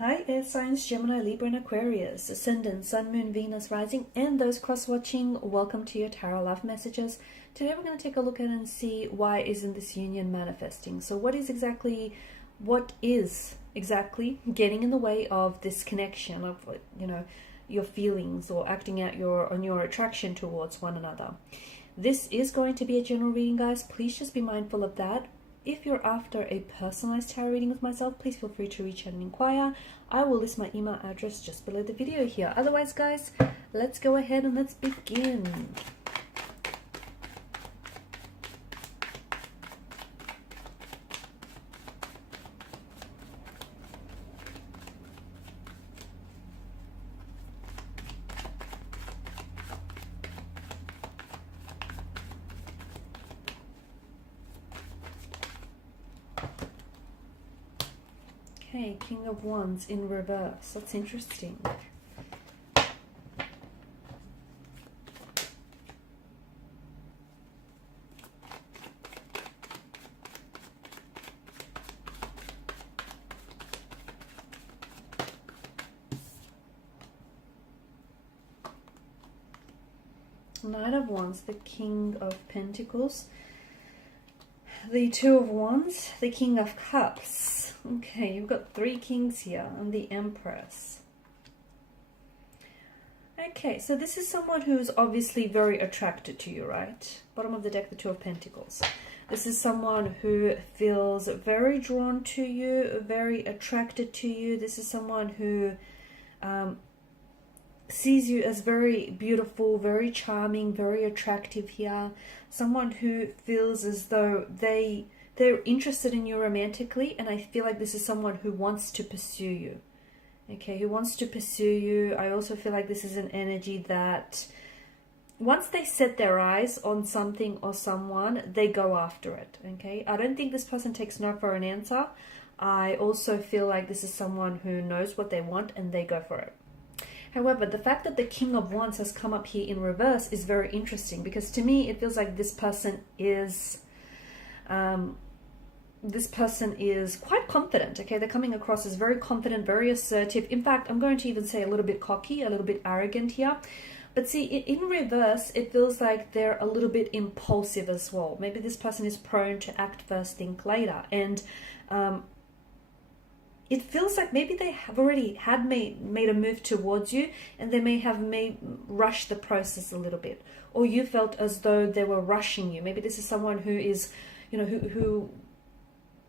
Hi, Air Signs, Gemini, Libra, and Aquarius, Ascendant, Sun, Moon, Venus, Rising, and those cross-watching. Welcome to your Tarot Love Messages. Today we're going to take a look at and see why isn't this union manifesting. So what is exactly getting in the way of this connection of, your feelings or acting out on your attraction towards one another? This is going to be a general reading, guys. Please just be mindful of that. If you're after a personalized tarot reading with myself, please feel free to reach out and inquire. I will list my email address just below the video here. Otherwise, guys, let's go ahead and let's begin. Okay, King of Wands in reverse. That's interesting. Knight of Wands, the King of Pentacles, the Two of Wands, the King of Cups. Okay, you've got three kings here and the Empress. Okay, so this is someone who's obviously very attracted to you, right? Bottom of the deck, the Two of Pentacles. This is someone who feels very drawn to you, very attracted to you. This is someone who sees you as very beautiful, very charming, very attractive here. Someone who feels as though they're interested in you romantically, and I feel like this is someone who wants to pursue you. Okay, who wants to pursue you. I also feel like this is an energy that once they set their eyes on something or someone, they go after it. Okay, I don't think this person takes no for an answer. I also feel like this is someone who knows what they want and they go for it. However, the fact that the King of Wands has come up here in reverse is very interesting, because to me it feels like this person is quite confident. Okay, they're coming across as very confident, very assertive. In fact, I'm going to even say a little bit cocky, a little bit arrogant here. But see, in reverse, it feels like they're a little bit impulsive as well. Maybe this person is prone to act first, think later. And it feels like maybe they have already made a move towards you, and they may have rushed the process a little bit. Or you felt as though they were rushing you. Maybe this is someone who is, who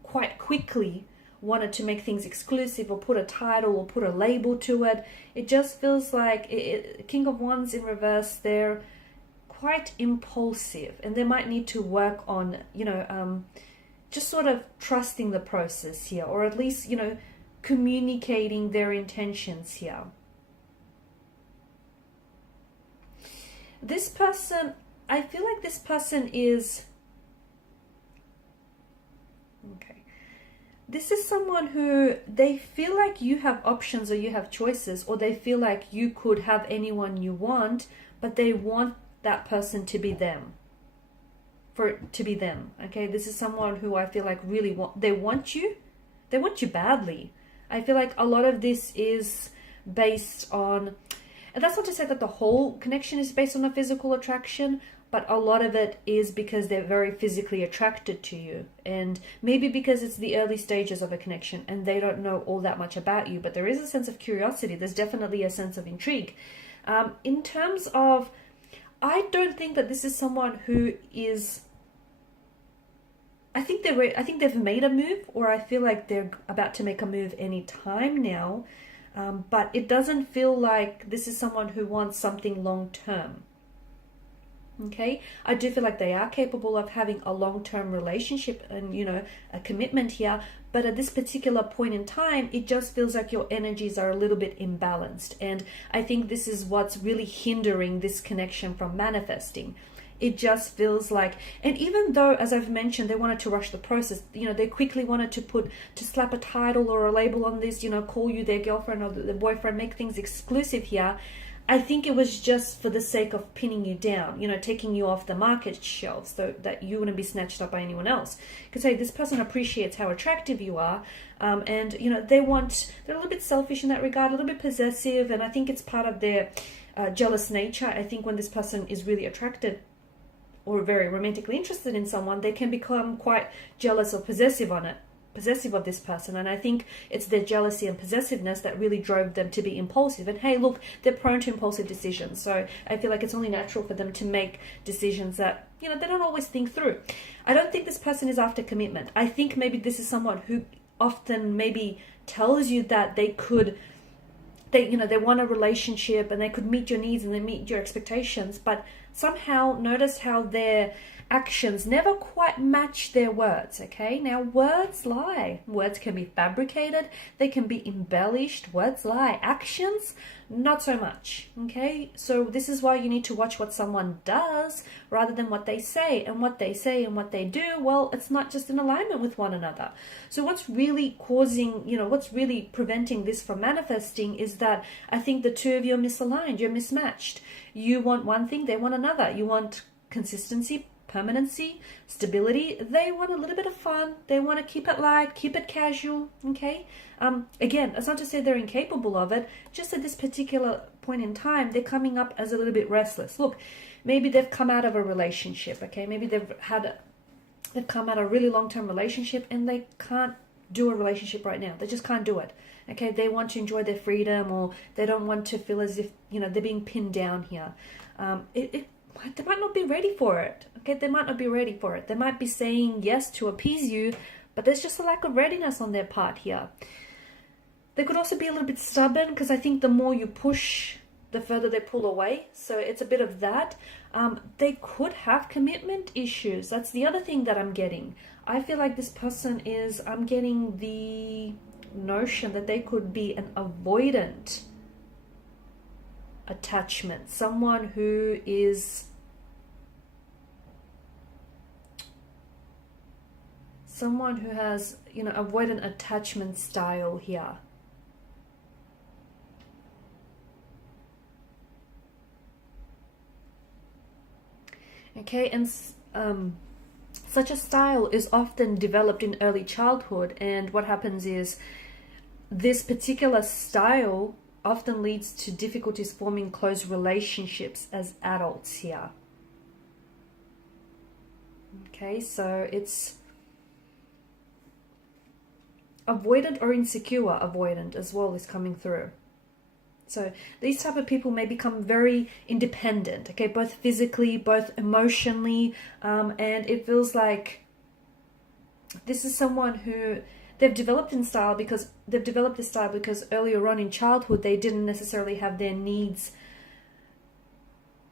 quite quickly wanted to make things exclusive or put a title or put a label to it. It just feels like King of Wands in reverse, they're quite impulsive, and they might need to work on, just sort of trusting the process here, or at least, communicating their intentions here. This person, I feel like this person is... Okay. This is someone who they feel like you have options or you have choices, or they feel like you could have anyone you want, but they want that person to be them. For it to be them. Okay, this is someone who I feel like really they want you badly. I feel like a lot of this is based on, and that's not to say that the whole connection is based on a physical attraction, but a lot of it is because they're very physically attracted to you, and maybe because it's the early stages of a connection and they don't know all that much about you, but there is a sense of curiosity. There's definitely a sense of intrigue. In terms of, I don't think that this is someone who is... I think they've made a move, or I feel like they're about to make a move any time now. But it doesn't feel like this is someone who wants something long term. Okay, I do feel like they are capable of having a long-term relationship and, a commitment here. But at this particular point in time, it just feels like your energies are a little bit imbalanced. And I think this is what's really hindering this connection from manifesting. It just feels like, and even though, as I've mentioned, they wanted to rush the process, they quickly wanted to slap a title or a label on this, call you their girlfriend or their boyfriend, make things exclusive here. I think it was just for the sake of pinning you down, you know, taking you off the market shelves so that you wouldn't be snatched up by anyone else. Because, hey, this person appreciates how attractive you are, and, you know, they're a little bit selfish in that regard, a little bit possessive, and I think it's part of their jealous nature. I think when this person is really attracted or very romantically interested in someone, they can become quite jealous or possessive of this person, and I think it's their jealousy and possessiveness that really drove them to be impulsive. And hey, look, they're prone to impulsive decisions, so I feel like it's only natural for them to make decisions that, you know, they don't always think through. I don't think this person is after commitment. I think maybe this is someone who often maybe tells you that they want a relationship and they could meet your needs and they meet your expectations, but somehow notice how their actions never quite match their words. Okay, now words lie. Words can be fabricated, they can be embellished. Words lie. Actions, not so much. Okay, so this is why you need to watch what someone does rather than what they say. And what they say and what they do, well, it's not just in alignment with one another. So what's really what's really preventing this from manifesting is that I think the two of you are misaligned. You're mismatched. You want one thing, they want another. You want consistency, permanency, stability. They want a little bit of fun. They want to keep it light, keep it casual. Okay. Again, it's not to say they're incapable of it. Just at this particular point in time, they're coming up as a little bit restless. Look, maybe they've come out of a relationship. Okay. Maybe they've come out of a really long-term relationship and they can't do a relationship right now. They just can't do it. Okay. They want to enjoy their freedom, or they don't want to feel as if, you know, they're being pinned down here. They might not be ready for it. Okay, they might not be ready for it. They might be saying yes to appease you, but there's just a lack of readiness on their part here. They could also be a little bit stubborn, because I think the more you push, the further they pull away. So it's a bit of that. They could have commitment issues. That's the other thing that I'm getting. I feel like this person I'm getting the notion that they could be an avoidant attachment, someone who has, you know, avoidant attachment style here. Okay, and such a style is often developed in early childhood, and what happens is this particular style often leads to difficulties forming close relationships as adults here. Okay, so it's avoidant or insecure avoidant as well is coming through. So these type of people may become very independent, okay, both physically, both emotionally, and it feels like this is someone who they've developed this style because earlier on in childhood they didn't necessarily have their needs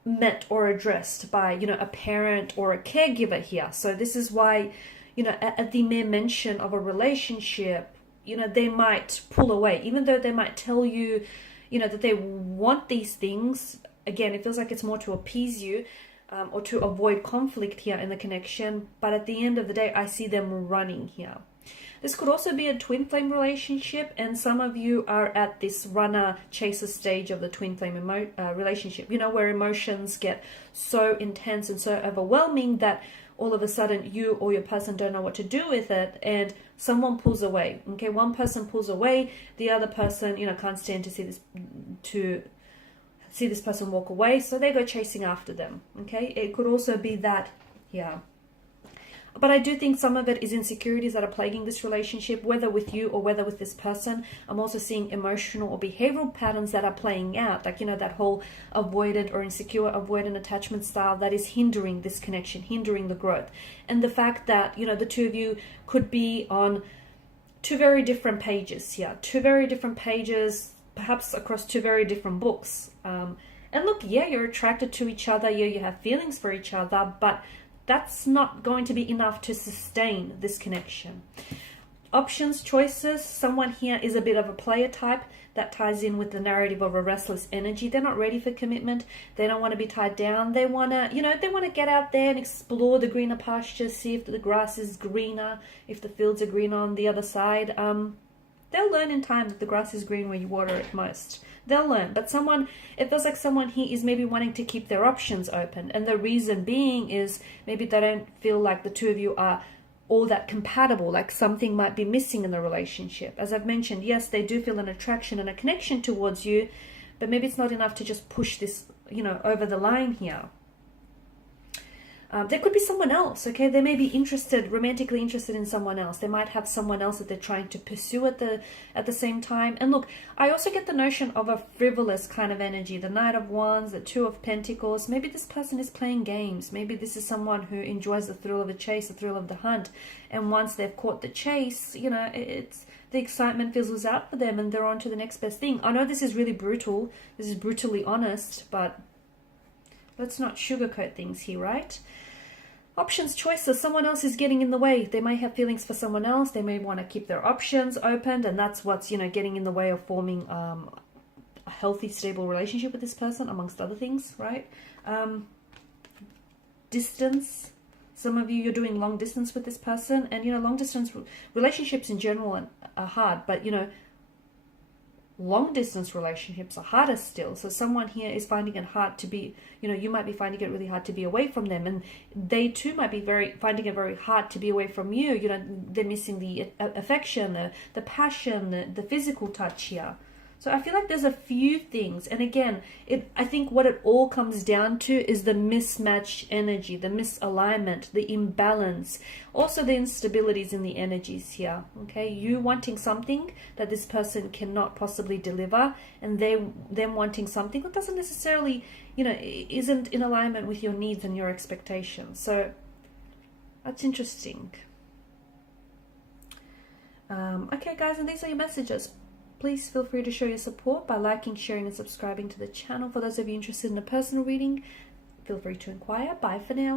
met or addressed by, you know, a parent or a caregiver here. So this is why, you know, at the mere mention of a relationship, you know, they might pull away, even though they might tell you, you know, that they want these things. Again, it feels like it's more to appease you, or to avoid conflict here in the connection. But at the end of the day, I see them running here. This could also be a twin flame relationship, and some of you are at this runner-chaser stage of the twin flame relationship, you know, where emotions get so intense and so overwhelming that all of a sudden you or your person don't know what to do with it, and someone pulls away. Okay, one person pulls away, the other person, you know, can't stand to see this person walk away, so they go chasing after them. Okay, it could also be that, yeah. But I do think some of it is insecurities that are plaguing this relationship, whether with you or whether with this person. I'm also seeing emotional or behavioral patterns that are playing out, like, you know, that whole avoidant or insecure avoidant attachment style that is hindering this connection, hindering the growth. And the fact that, you know, the two of you could be on two very different pages here, perhaps across two very different books. And look, yeah, you're attracted to each other, yeah, you have feelings for each other, but that's not going to be enough to sustain this connection. Options, choices. Someone here is a bit of a player type. That ties in with the narrative of a restless energy. They're not ready for commitment. They don't want to be tied down. They want to, you know, they want to get out there and explore the greener pastures, see if the grass is greener, if the fields are greener on the other side. They'll learn in time that the grass is green where you water it most. They'll learn. But it feels like someone here is maybe wanting to keep their options open. And the reason being is maybe they don't feel like the two of you are all that compatible, like something might be missing in the relationship. As I've mentioned, yes, they do feel an attraction and a connection towards you, but maybe it's not enough to just push this, over the line here. There could be someone else, okay? They may be romantically interested in someone else. They might have someone else that they're trying to pursue at the same time. And look, I also get the notion of a frivolous kind of energy. The Knight of Wands, the Two of Pentacles. Maybe this person is playing games. Maybe this is someone who enjoys the thrill of the chase, the thrill of the hunt. And once they've caught the chase, it's the excitement fizzles out for them and they're on to the next best thing. I know this is really brutal. This is brutally honest, but let's not sugarcoat things here, right? Options, choices. Someone else is getting in the way. They may have feelings for someone else. They may want to keep their options open, and that's what's, getting in the way of forming a healthy, stable relationship with this person, amongst other things, right? Distance. Some of you, you're doing long distance with this person, and, long distance relationships in general are hard, but, long distance relationships are harder still. So someone here is finding it hard to be, you might be finding it really hard to be away from them, and they too might be finding it very hard to be away from you. They're missing the affection, the passion, the physical touch here. So I feel like there's a few things, and again, I think what it all comes down to is the mismatched energy, the misalignment, the imbalance, also the instabilities in the energies here. Okay, you wanting something that this person cannot possibly deliver, and them wanting something that doesn't necessarily, isn't in alignment with your needs and your expectations. So that's interesting. Okay, guys, and these are your messages. Please feel free to show your support by liking, sharing, and subscribing to the channel. For those of you interested in a personal reading, feel free to inquire. Bye for now.